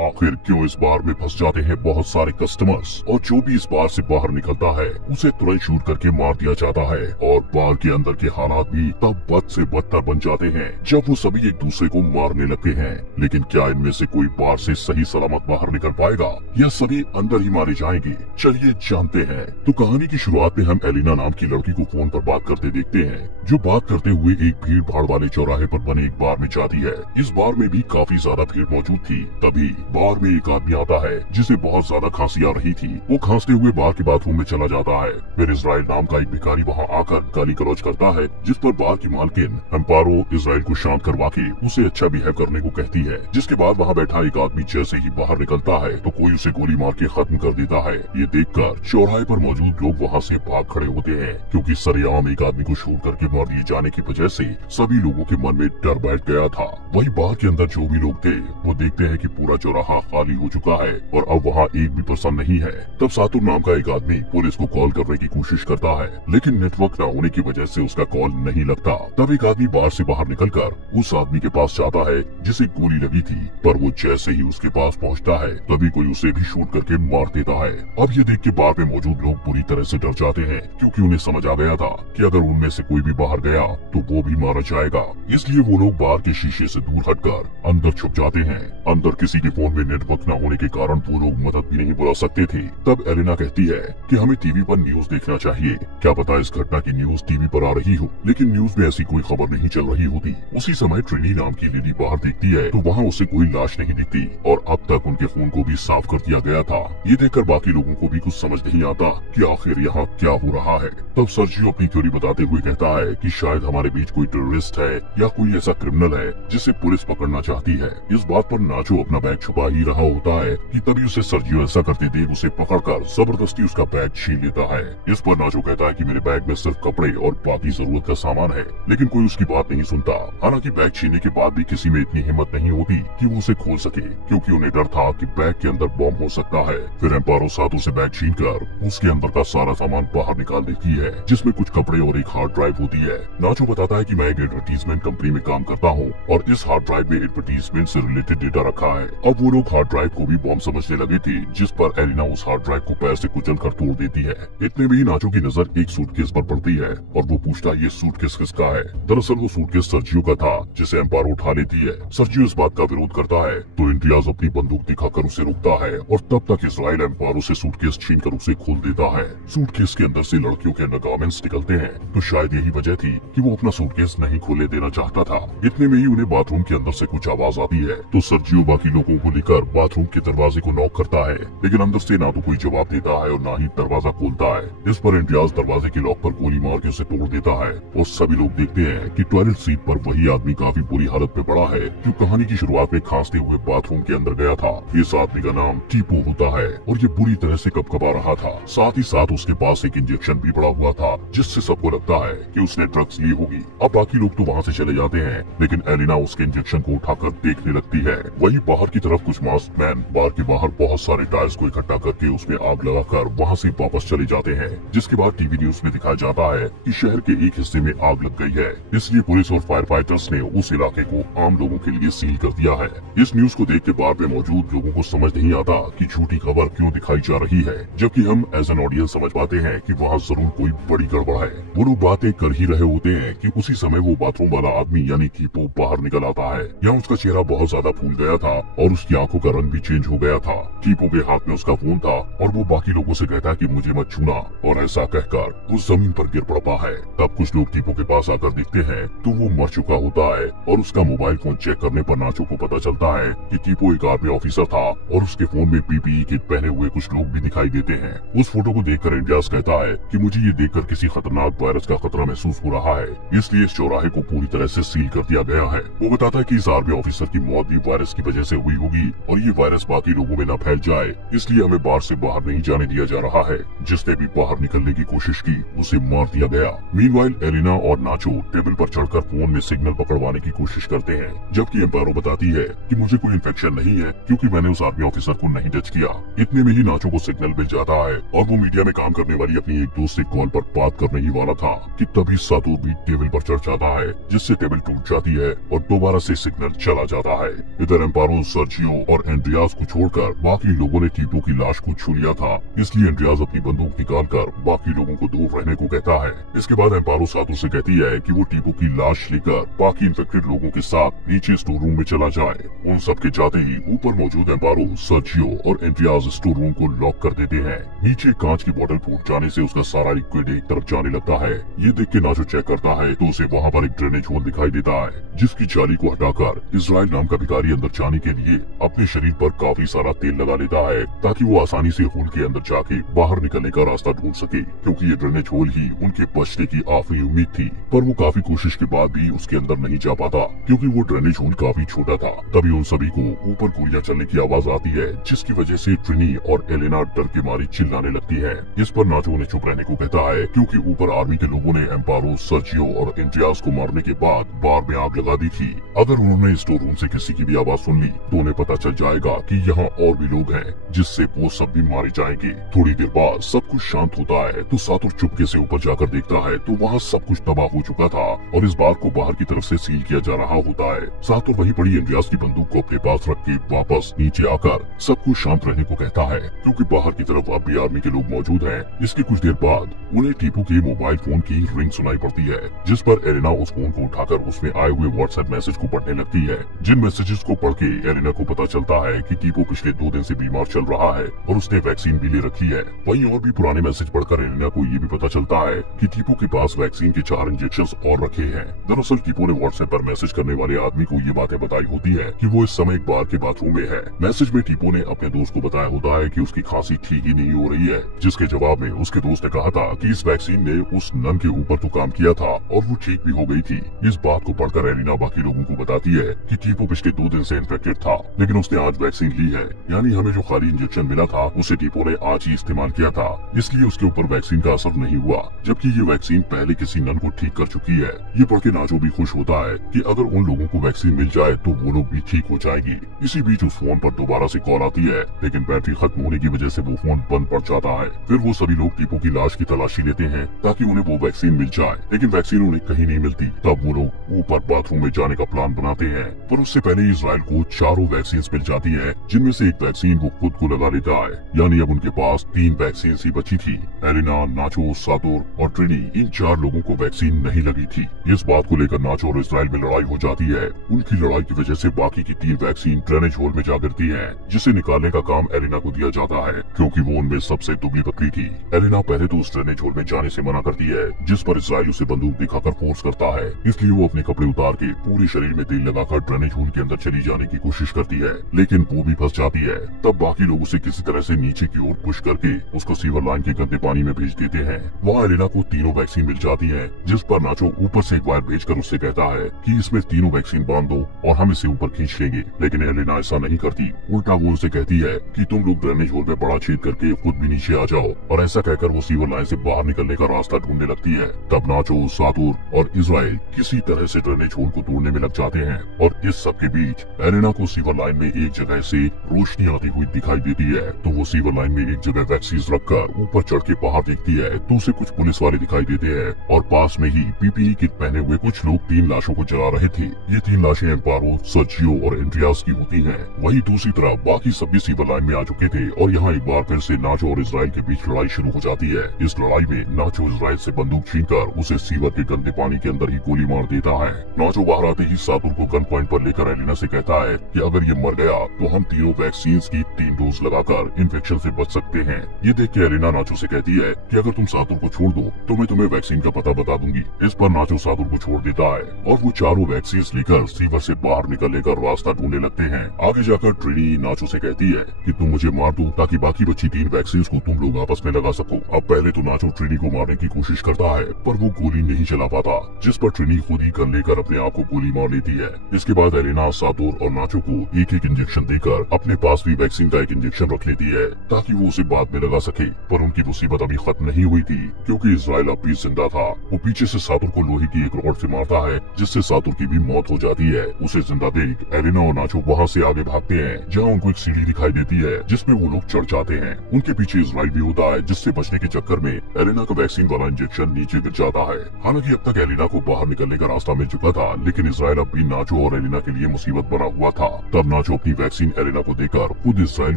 आखिर क्यों इस बार में फंस जाते हैं बहुत सारे कस्टमर्स, और जो भी इस बार से बाहर निकलता है उसे तुरंत शूट करके मार दिया जाता है। और बार के अंदर के हालात भी तब बद से बदतर बन जाते हैं जब वो सभी एक दूसरे को मारने लगते हैं। लेकिन क्या इनमें से कोई बार से सही सलामत बाहर निकल पाएगा या सभी अंदर ही मारे जाएंगे? चलिए जानते हैं। तो कहानी की शुरुआत में हम एलिना नाम की लड़की को फोन पर बात करते देखते हैं, जो बात करते हुए एक भीड़ भाड़ वाले चौराहे पर बने एक बार में जाती है। इस बार में भी काफी ज्यादा भीड़ मौजूद थी। तभी बार में एक आदमी आता है जिसे बहुत ज्यादा खांसी आ रही थी। वो खांसते हुए बार के बाथरूम में चला जाता है। फिर इजराइल नाम का एक भिखारी वहाँ आकर गाली गलौज करता है, जिस पर बार की मालकिन एम्पारो इजराइल को शांत करवा के उसे अच्छा बिहेव करने को कहती है। जिसके बाद वहाँ बैठा एक आदमी जैसे ही बाहर निकलता है तो कोई उसे गोली मार के खत्म कर देता है। ये देखकर चौराहे पर मौजूद लोग वहाँ से भाग खड़े होते हैं, क्योंकि सरेआम एक आदमी को शूट करके मार दिए जाने की वजह से सभी लोगों के मन में डर बैठ गया था। वही बार के अंदर जो भी लोग थे वो देखते हैं कि पूरा चौराहा खाली हो चुका है और अब वहाँ एक भी पर्सन नहीं है। तब सातुर नाम का एक आदमी पुलिस को कॉल करने की कोशिश करता है, लेकिन नेटवर्क न होने की वजह से उसका कॉल नहीं लगता। तब एक आदमी बार से बाहर निकलकर उस आदमी के पास जाता है जिसे गोली लगी थी, पर वो जैसे ही उसके पास पहुंचता है तभी कोई उसे भी शूट करके मार देता है। अब ये देख के बार में मौजूद लोग बुरी तरह से डर जाते हैं, क्योंकि उन्हें समझ आ गया था कि अगर उनमें से कोई भी बाहर गया तो वो भी मारा जाएगा। इसलिए वो लोग बार के शीशे से दूर हटकर अंदर छुप जाते हैं। अंदर किसी के फोन में नेटवर्क न होने के कारण वो लोग मदद भी नहीं बुला सकते थे। तब एलिना कहती है कि हमें टीवी पर न्यूज देखना चाहिए, क्या पता इस घटना की न्यूज टीवी पर आ रही हो। लेकिन न्यूज में ऐसी कोई खबर नहीं चल रही होती। उसी समय ट्रिनी नाम की लेडी बाहर देखती है तो वहाँ उसे कोई लाश नहीं दिखती, और अब तक उनके फोन को भी साफ कर दिया गया था। ये देखकर बाकी लोगों को भी कुछ समझ नहीं आता कि आखिर यहाँ क्या हो रहा है। तब सर्जियो अपनी थ्योरी बताते हुए कहता है कि शायद हमारे बीच कोई टेररिस्ट है या कोई ऐसा क्रिमिनल है जिसे पुलिस पकड़ना चाहती है। इस बात पर नाचो अपना बैग छुपा ही रहा होता है कि तभी उसे सर्जियो ऐसा करते देख उसे पकड़कर जबरदस्ती उसका बैग छीन लेता है। इस पर नाचो कहता है कि मेरे बैग में सिर्फ कपड़े और बाकी जरूरत का सामान है, लेकिन कोई उसकी बात नहीं सुनता। हालांकि बैग छीनने के बाद भी किसी में इतनी हिम्मत नहीं होती कि वो उसे खोल सके, क्योंकि उन्हें डर था कि बैग के अंदर बॉम्ब हो सकता है। फिर एम्पारो सातों से बैग छीन कर उसके अंदर का सारा सामान बाहर निकाल देती है, जिसमें कुछ कपड़े और एक हार्ड ड्राइव होती है। नाचो बताता है कि मैं एक एडवर्टीजमेंट कंपनी में काम करता हूँ और इस हार्ड ड्राइव में एडवर्टीजमेंट से रिलेटेड डेटा रखा है। अब वो लोग हार्ड ड्राइव को भी बॉम्ब समझने लगे थे, जिस पर एलिना उस हार्ड ड्राइव को पैर से कुचल कर तोड़ देती है। इतने में ही नाचो की नजर एक सूटकेस पर पड़ती है और वो पूछता है ये सूटकेस किसका है। दरअसल वो सूटकेस सर्जियो का था, जिसे एम्पारो उठा लेती है। सर्जियो इस बात का विरोध करता है तो इंडियाज अपनी बंदूक दिखाकर उसे रोकता है, और तब तक इजराइल एम्पारो से सूटकेस छीन कर उसे खोल देता है। सूटकेस के अंदर से लड़कियों के अंडरगारमेंट्स निकलते हैं, तो शायद यही वजह थी कि वो अपना सूटकेस नहीं खोले देना चाहता था। इतने में ही उन्हें बाथरूम के अंदर से कुछ आवाज आती है, तो सर्जियो बाकी लोगों को लेकर बाथरूम के दरवाजे को नॉक करता है, लेकिन अंदर से ना तो कोई जवाब देता है और ना ही दरवाजा खोलता है। इस पर इंडियाज दरवाजे के लॉक पर गोली मार के उसे तोड़ देता है, और सभी लोग देखते हैं कि टॉयलेट सीट पर वही आदमी काफी बुरी हालत में पड़ा है जो कहानी की शुरुआत में खांसते हुए बाथरूम के अंदर गया था। इस आदमी का नाम टीपो होता है और ये बुरी तरह से कपकपा रहा था। साथ ही साथ उसके पास एक इंजेक्शन भी पड़ा हुआ था, जिससे सबको लगता है कि उसने ड्रग्स ली होगी। अब बाकी लोग तो वहाँ से चले जाते हैं, लेकिन एलिना उसके इंजेक्शन को उठाकर देखने लगती है। वही बाहर की तरफ कुछ मास्क मैन बार के बाहर बहुत सारे टायर्स को इकट्ठा करके उसमें आग लगाकर वहाँ से वापस चले जाते हैं। जिसके बाद टीवी न्यूज में दिखाया जाता है कि शहर के एक हिस्से में आग लग गई है, इसलिए पुलिस और फायर फाइटर्स ने उस इलाके को आम लोगों के लिए सील कर दिया है। इस न्यूज को देख के बार में मौजूद लोगों को समझ नहीं आता कि झूठी खबर क्यों दिखाई जा रही है, जबकि हम एज एन ऑडियंस समझ पाते हैं कि वहाँ जरूर कोई बड़ी गड़बड़ है। वो लोग बातें कर ही रहे होते हैं कि उसी समय वो बाथरूम वाला आदमी यानी टीपो बाहर निकल आता है। यहाँ उसका चेहरा बहुत ज्यादा फूल गया था और उसकी आंखों का रंग भी चेंज हो गया था। टीपो के हाथ में उसका फोन था और वो बाकी लोगों से कहता है कि मुझे मत छूना, और ऐसा कहकर वो जमीन पर गिर पड़ता है। तब कुछ लोग टीपो के पास आकर देखते हैं तो वो मर चुका होता है, और उसका मोबाइल फोन चेक करने पर नाचो को पता चलता है कि टीपो एक आर्मी ऑफिसर था और उसके फोन में पीपीई किट पहने हुए कुछ लोग भी दिखाई देते हैं। उस फोटो को देखकर इंडियाज कहता है कि मुझे ये देखकर किसी खतरनाक वायरस का खतरा महसूस हो रहा है, इसलिए इस चौराहे को पूरी तरह से सील कर दिया गया है। वो बताता है कि इस आर्मी ऑफिसर की मौत भी वायरस की वजह से हुई होगी, और ये वायरस बाकी लोगों में न फैल जाए, इसलिए हमें बार से बाहर नहीं जाने दिया जा रहा है। जिसने भी बाहर निकलने की कोशिश की उसे मार दिया गया। मीनवाइल एलिना और नाचो टेबल पर चढ़कर फोन में सिग्नल पकड़वाने की कोशिश करते हैं, जबकि एम्पारो बताती है कि मुझे कोई इन्फेक्शन नहीं है क्योंकि मैंने उस आर्मी ऑफिसर को नहीं टच किया। इतने में ही नाचो को सिग्नल मिल जाता है और वो मीडिया में काम करने वाली अपनी एक दोस्त से कॉल पर बात करने ही वाला था कि तभी सातोर भी टेबल पर चढ़ जाता है, जिससे टेबल टूट जाती है और दोबारा से सिग्नल चला जाता है। इधर एम्पारो, सर्जियो और एंड्रियास को छोड़कर बाकी लोगों ने टीपो की लाश को छू लिया था, इसलिए एंड्रियास अपनी बंदूक निकालकर बाकी लोगों को दूर रहने को कहता है। इसके बाद एम्पारो सातोर से कहती है कि वो टीपो की लाश लेकर बाकी इन्फेक्टेड लोगों के साथ नीचे स्टोर रूम में चला जाए। उन सब के जाते ही ऊपर मौजूद एम्पारो, सर्जियो और एंड्रियास स्टोर रूम को लॉक कर देते हैं। नीचे कांच की बोतल फूट जाने से उसका सारा लिक्विड एक तरफ जाने लगता है। ये देख के नाचो चेक करता है तो उसे वहाँ पर एक ड्रेनेज होल दिखाई देता है, जिसकी जाली को हटाकर इजराइल नाम का भिखारी अंदर जाने के लिए अपने शरीर पर काफी सारा तेल लगा लेता है ताकि वो आसानी से होल के अंदर जाके बाहर निकलने का रास्ता ढूंढ सके, क्योंकि ये ड्रेनेज होल ही उनके बचने की आखिरी उम्मीद थी। पर वो काफी कोशिश के बाद भी उसके अंदर नहीं जा पाता क्योंकि वो ड्रेनेज होल काफी छोटा था। तभी उन सभी को ऊपर गोलियां चलने की आवाज आती है, जिसकी वजह से ट्रिनी और एलेना डर के मारे चिल्लाने लगती है। इस पर नाचो उन्हें चुप रहने को कहता है क्योंकि ऊपर आर्मी के लोगों ने एम्पारो, सर्जियो और एंड्रियास को मारने के बाद बार में आग लगा दी थी। अगर उन्होंने स्टोर रूम से किसी की भी आवाज सुन ली तो उन्हें पता चल जाएगा कि यहाँ और भी लोग हैं, जिससे वो सब भी मारे जाएंगे। थोड़ी देर बाद सब कुछ शांत होता है तो सातुर चुपके से ऊपर जाकर देखता है तो वहाँ सब कुछ तबाह हो चुका था और इस बार को बाहर की तरफ से सील किया जा रहा होता है। सातुर वहीं पड़ी एंड्रियास की बंदूक को अपने पास रख के वापस नीचे आकर सब कुछ शांत रहने को कहता है क्योंकि बाहर की तरफ अब भी आर्मी के लोग मौजूद हैं। इसकी कुछ देर बाद उन्हें टीपू के मोबाइल फोन की रिंग सुनाई पड़ती है, जिस पर एलेना उस फोन को उठाकर उसमें आए हुए व्हाट्सएप मैसेज को पढ़ने लगती है। जिन मैसेजेस को पढ़ के एलेना को पता चलता है कि टीपू पिछले 2 दिन से बीमार चल रहा है और उसने वैक्सीन भी ले रखी है। वहीं और भी पुराने मैसेज पढ़कर एलेना को ये भी पता चलता है कि टीपू के पास वैक्सीन के 4 इंजेक्शन और रखे हैं। दरअसल टीपू ने व्हाट्सएप पर मैसेज करने वाले आदमी को ये बातें बताई होती है कि वो इस समय एक बार के बाथरूम में है। मैसेज में टीपू ने अपने दोस्त को बताया होता है कि उसकी खांसी ठीक ही नहीं हो रही है, जिसके जवाब में उसके दोस्त ने कहा था कि इस वैक्सीन ने उस नन के ऊपर तो काम किया था और वो ठीक भी हो गई थी। इस बात को पढ़कर एलिना बाकी लोगों को बताती है कि टीपू पिछले 2 दिन से इन्फेक्टेड था, लेकिन उसने आज वैक्सीन ली है, यानी हमें जो खाली इंजेक्शन मिला था उसे टीपू ने आज ही इस्तेमाल किया था, इसलिए उसके ऊपर वैक्सीन का असर नहीं हुआ, जबकि ये वैक्सीन पहले किसी नन को ठीक कर चुकी है। ये पढ़ के नाचो भी खुश होता है कि अगर उन लोगों को वैक्सीन मिल जाए तो वो लोग भी ठीक हो जाएंगे। इसी बीच उस फोन पर दोबारा से कॉल आती है, लेकिन बैटरी खत्म होने की वजह से वो फोन बंद पड़ जाता है। फिर वो सभी लोग टीपू की लाश की तलाशी लेते हैं ताकि उन्हें वो वैक्सीन मिल जाए, लेकिन वैक्सीन उन्हें कहीं नहीं मिलती। तब वो लोग ऊपर बाथरूम में जाने का प्लान बनाते हैं, पर उससे पहले इजराइल को 4 वैक्सीन मिल जाती है, जिनमें से एक वैक्सीन वो खुद को लगा लेता है, यानी अब उनके पास 3 वैक्सीन ही बची थी। एलिना, नाचो, सातुर और ट्रिनी, इन 4 लोगों को वैक्सीन नहीं लगी थी। इस बात को लेकर नाचो और इजराइल में लड़ाई हो जाती है। उनकी लड़ाई की वजह से बाकी की 3 वैक्सीन ड्रेनेज होल में जा गिरती है, जिसे निकालने का काम एलिना को दिया जाता है क्योंकि वो उनमें सबसे दुबली पतली थी। एलिना पहले तो उस ड्रेनेज होल में जाने से मना करती है, जिस पर इजराइल उसे बंदूक दिखाकर फोर्स करता है, इसलिए वो अपने कपड़े उतार के पूरे शरीर में तेल लगाकर ड्रेनेज होल के अंदर चली जाने की कोशिश करती है, लेकिन वो भी फंस जाती है। तब बाकी लोग उसे किसी तरह से नीचे की ओर पुश करके उसको सीवर लाइन के गंदे पानी में भेज देते हैं। वहाँ एलिना को 3 वैक्सीन मिल जाती है, जिस पर नाचो ऊपर से एक वायर भेजकर उससे कहता है कि इसमें 3 वैक्सीन बांध दो और हम इसे ऊपर खींच लेंगे, लेकिन एलिना ऐसा नहीं करती। उल्टा वो उसे कहती है कि तुम लोग ड्रेनेज होल में बड़ा छेद करके खुद भी नीचे आ जाओ, और ऐसा कहकर वो सीवर लाइन से बाहर निकलने का रास्ता ढूंढने लगती है। तब नाचो, सातुर और इजराइल किसी तरह से ड्रेनेज होल को तोड़ने में लग जाते हैं, और इस सब के बीच एलिना को सीवर लाइन में एक जगह से रोशनी आती हुई दिखाई देती है। तो वो सीवर लाइन में एक जगह वैक्सीन रखकर ऊपर चढ़ के बाहर देखती है तो उसे कुछ पुलिस वाले दिखाई देते हैं, और पास में ही पीपीई किट पहने हुए कुछ लोग 3 लाशों को जला रहे थे। ये 3 लाशें एम्पारो, सर्जियो और एंड्रियास की होती हैं। वहीं दूसरी तरफ बाकी सभी सीवर लाइन में आ चुके थे और यहाँ एक बार फिर से नाचो और इजराइल के बीच लड़ाई शुरू हो जाती है। इस लड़ाई में नाचो इजराइल से बंदूक छीनकर उसे सीवर के गंदे पानी के अंदर ही गोली मार देता है। नाचो बाहर आते ही सातुर को गन पॉइंट पर लेकर एलिना से कहता है कि अगर ये मर गया तो हम 3 वैक्सीन की 3 डोज लगाकर इन्फेक्शन से बच सकते हैं। ये देख के एलिना नाचो से कहती है कि अगर तुम सातुर को छोड़ दो तो मैं तुम्हें वैक्सीन का पता बता दूंगी। इस पर नाचो सातुर को छोड़ देता है और वो 4 वैक्सीन लेकर सीवर से बाहर निकलने का रास्ता ढूंढने लगते हैं। आगे जाकर ट्रिनी नाचो से कहती है कि तुम मुझे मार दो ताकि बाकी बची 3 वैक्सीन को तुम लोग आपस में लगा सको। अब पहले तो नाचो ट्रिनी को मारने की कोशिश करता है, पर वो गोली नहीं चला पाता, जिस पर ट्रिनी खुद ही गन लेकर अपने आप को गोली मार लेती है। इसके बाद एलिना, सातुर और नाचो को एक इंजेक्शन देकर अपने पास भी वैक्सीन का एक इंजेक्शन रख लेती है ताकि वो उसे बाद में लगा सके। पर उनकी मुसीबत अभी खत्म नहीं हुई थी क्योंकि इजराइल अब भी जिंदा था। वो पीछे से सातुर को लोहे की एक रॉड से मारता है, जिससे सातुर की भी मौत हो जाती है। उसे जिंदा देख एलिना और नाचो वहाँ से आगे भागते हैं जहाँ उनको एक सीढ़ी दिखाई देती है जिसमें वो लोग चढ़ जाते हैं। उनके पीछे इजराइल भी होता है जिससे बचने के चक्कर में एलेना का वैक्सीन वाला इंजेक्शन नीचे गिर जाता है। हालांकि अब तक एलेना को बाहर निकलने का रास्ता मिल चुका था, लेकिन इजराइल अब भी नाचो और एलेना के लिए मुसीबत बना हुआ था। तब नाचो अपनी वैक्सीन एलेना को देकर खुद इजराइल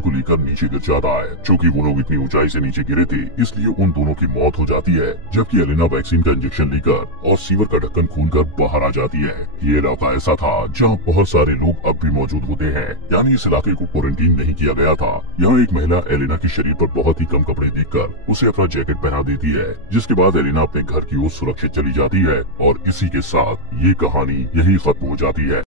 को लेकर नीचे गिर जाता है। चूँकि वो लोग इतनी ऊंचाई से नीचे गिरे थे इसलिए उन दोनों की मौत हो जाती है, जबकि एलेना वैक्सीन का इंजेक्शन लेकर और सीवर का ढक्कन खोलकर बाहर आ जाती है। ये इलाका ऐसा था जहाँ बहुत सारे लोग अब भी मौजूद होते हैं, यानी इस इलाके को क्वारंटीन नहीं किया गया था। यहाँ एक महिला एलेना के शरीर पर बहुत ही कम कपड़े देखकर उसे अपना जैकेट पहना देती है, जिसके बाद एलेना अपने घर की ओर सुरक्षित चली जाती है और इसी के साथ ये कहानी यही खत्म हो जाती है।